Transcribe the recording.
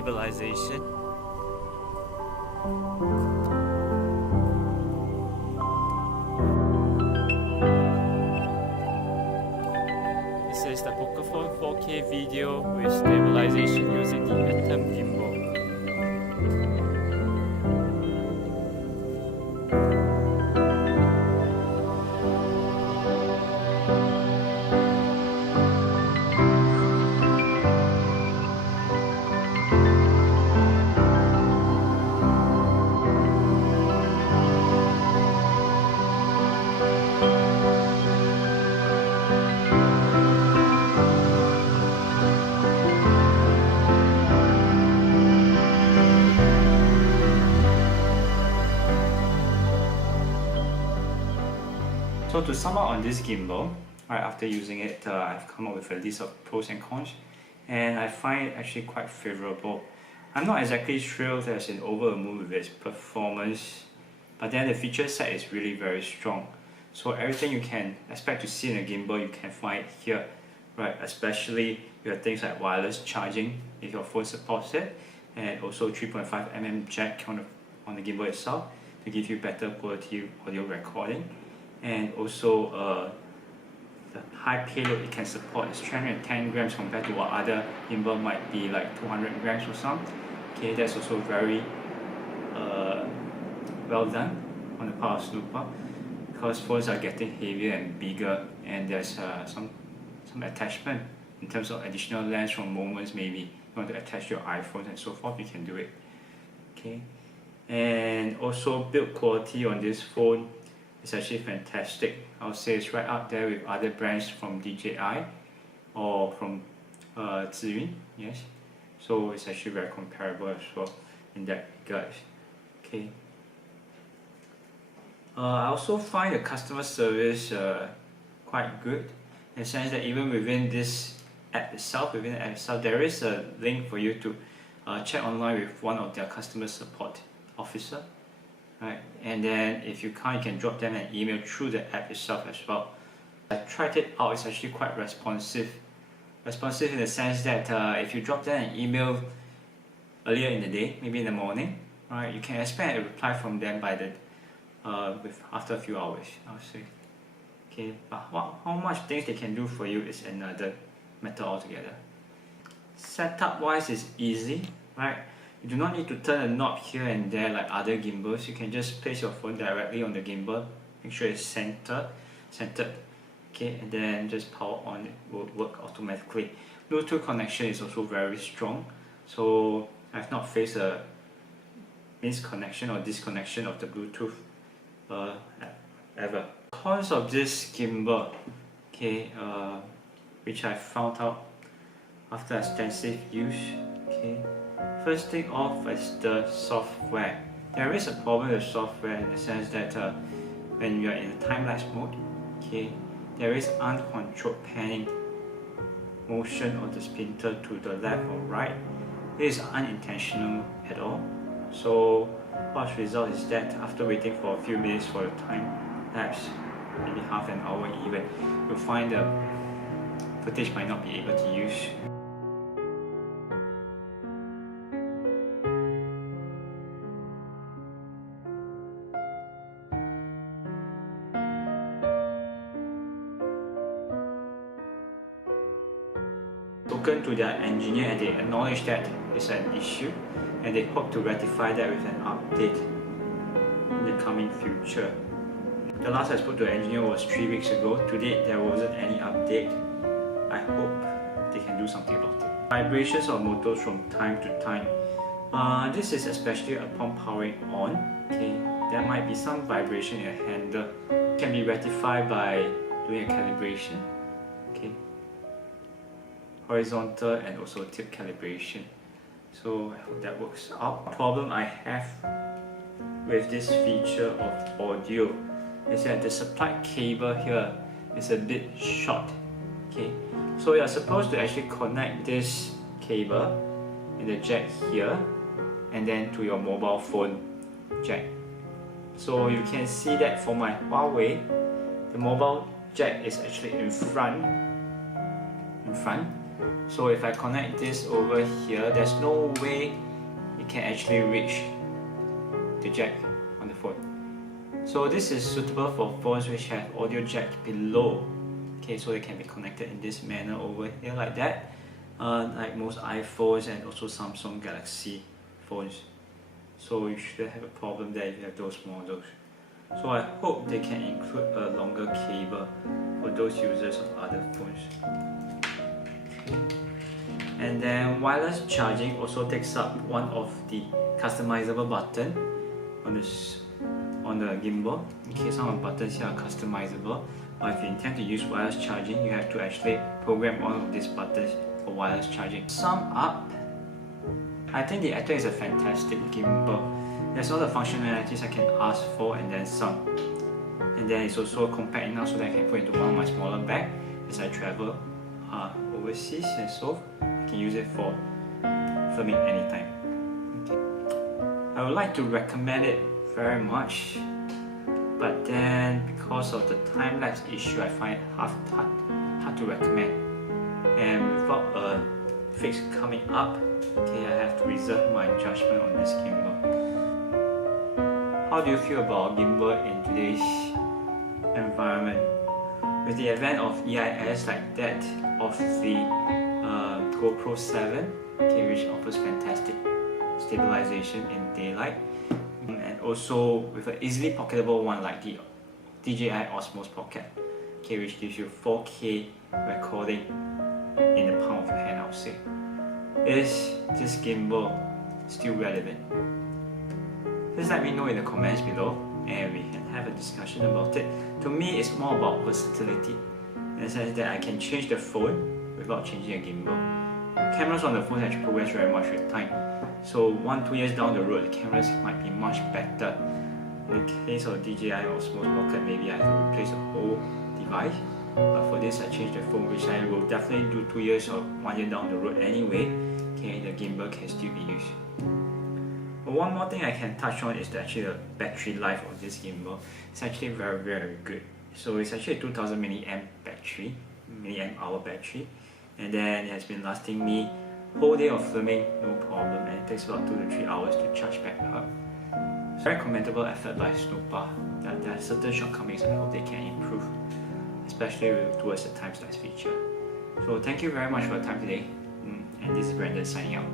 stabilization. This is the Pocophone 4K video with stabilization using the Atom Gimbal. So to sum up on this gimbal, right after using it, I've come up with a list of pros and cons, and I find it actually quite favorable. I'm not exactly thrilled as in over the moon with its performance, but then the feature set is really very strong. So everything you can expect to see in a gimbal, you can find here, right? Especially you have things like wireless charging if your phone supports it, and also 3.5mm jack on the gimbal itself to give you better quality audio recording. And also the high payload it can support is 310 grams compared to what other gimbal might be like 200 grams or something. Okay, that's also very well done on the part of Snoppa, because phones are getting heavier and bigger, and there's some attachment in terms of additional lens from moments. Maybe you want to attach your iPhone and so forth, you can do it. Okay, and also build quality on this phone is actually fantastic. I would say it's right up there with other brands from DJI or from Ziyun, yes. So it's actually very comparable as well in that regard. Okay. I also find the customer service quite good, in the sense that even within this app itself, there is a link for you to chat online with one of their customer support officer. Right, and then if you can't, you can drop them an email through the app itself as well. I tried it out, it's actually quite responsive. Responsive in the sense that if you drop them an email earlier in the day, maybe in the morning, right, you can expect a reply from them by the after a few hours, I would say. Okay, but how much things they can do for you is another matter altogether. Setup wise is easy, right? You do not need to turn a knob here and there like other gimbals. You can just place your phone directly on the gimbal, make sure it's centered, okay, and then just power on, it will work automatically. Bluetooth connection is also very strong, so I've not faced a misconnection or disconnection of the Bluetooth ever. Cons of this gimbal, okay, which I found out after extensive use. Okay, first thing off is the software. There is a problem with software in the sense that when you are in a time-lapse mode, okay, there is uncontrolled panning motion of the splinter to the left or right. It is unintentional at all. So what's result is that after waiting for a few minutes for the time lapse, maybe half an hour even, you'll find the footage might not be able to use. Spoken to their engineer and they acknowledge that it's an issue, and they hope to rectify that with an update in the coming future. The last I spoke to the engineer was 3 weeks ago. To date, there wasn't any update. I hope they can do something about it. Vibrations of motors from time to time. This is especially upon powering on. Okay, there might be some vibration in a handle. It can be rectified by doing a calibration. Okay, horizontal and also tip calibration. So I hope that works out. The problem I have with this feature of audio is that the supplied cable here is a bit short. Okay, so you're supposed to actually connect this cable in the jack here and then to your mobile phone jack. So you can see that for my Huawei, the mobile jack is actually in front, So if I connect this over here, there's no way it can actually reach the jack on the phone. So this is suitable for phones which have audio jack below. Okay, so they can be connected in this manner over here like that. Like most iPhones and also Samsung Galaxy phones. So you shouldn't have a problem there if you have those models. So I hope they can include a longer cable for those users of other phones. And then wireless charging also takes up one of the customizable button on the gimbal. Okay, some of the buttons here are customizable, but if you intend to use wireless charging, you have to actually program all of these buttons for wireless charging. Sum up, I think the Atom is a fantastic gimbal. There's all the functionalities I can ask for and then some. And then it's also compact enough so that I can put into one of my smaller bags as I travel overseas, and so I can use it for filming anytime. Okay. I would like to recommend it very much, but then because of the time-lapse issue, I find it hard to recommend. And without a fix coming up, okay, I have to reserve my judgment on this gimbal. How do you feel about gimbal in today's environment? With the advent of EIS like that of the GoPro 7, okay, which offers fantastic stabilization in daylight, and also with an easily pocketable one like the DJI Osmos Pocket, okay, which gives you 4K recording in the palm of your hand, I would say. Is this gimbal still relevant? Just let me know in the comments below and we can have a discussion about it. To me, it's more about versatility, in the sense that I can change the phone without changing a gimbal. Cameras on the phone actually progress very much with time. So 1-2 years down the road, the cameras might be much better. In the case of DJI Osmos Pocket, maybe I have to replace the whole device. But for this, I changed the phone, which I will definitely do 2 years or 1 year down the road anyway. Okay, the gimbal can still be used. But one more thing I can touch on is actually the battery life of this gimbal. It's actually very good. So it's actually a 2000 milliamp hour battery, and then it has been lasting me whole day of filming, no problem, and it takes about 2 to 3 hours to charge back up. It's very commendable effort by Snoppa. There are certain shortcomings I hope they can improve, especially towards the time-lapse feature. So thank you very much for your time today, and this is Brandon signing out.